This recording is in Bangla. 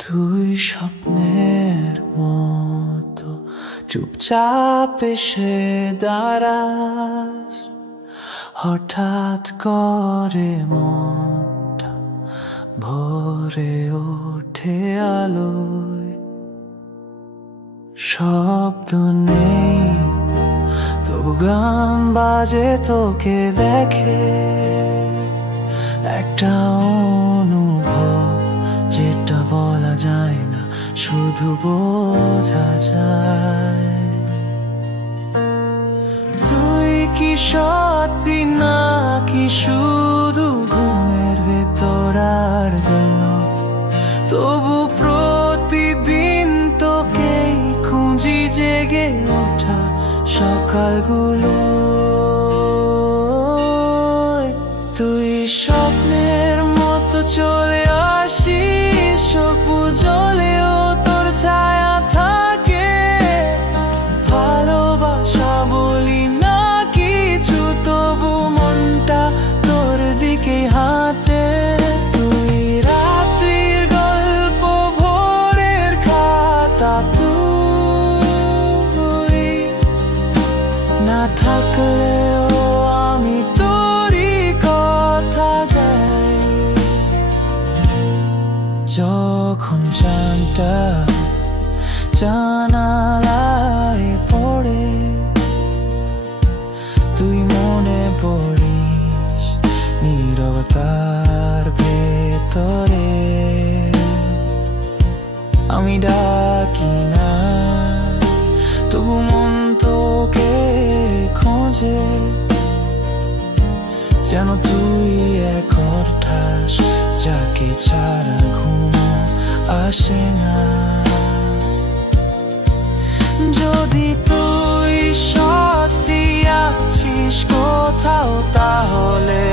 তুই স্বপ্নের মতো চুপচাপ এসে দাঁড়াস, হঠাৎ করে মনটা ভরে ওঠে আলোয়। শব্দ নেই তবু গান বাজে তোকে দেখে, একটা অনুভব যেটা বলা যায় না, শুধু বোঝা যায়। তুই কি সত্যি নাকি শুধু ঘুমের ভেতর আর গল্প? তবু প্রতিদিন তোকেই খুঁজি জেগে ওঠা সকালগুলো। তুই স্বপ্নের মতো চলে আসিস, সবুজ জলেও তোর ছায়া থাকে। ভালোবাসা বলি না কিছু, তবু মনটা তোর দিকে হাঁটে। তুই রাত্রির গল্প, ভোরের খাতা, তুই না থাকলেও আমি তোরই কথা গাই। যখন চাঁদটা জানালায় পড়ে, তুই মনে পড়িস নীরবতার ভেতরে। আমি ডাকি না তবু মন তোকে খোঁজে, যেন তুই এক অর্থাৎ যাকে ছাড়া ঘুম আসে না। যদি তুই সত্যি আছিস কোথাও, তাহলে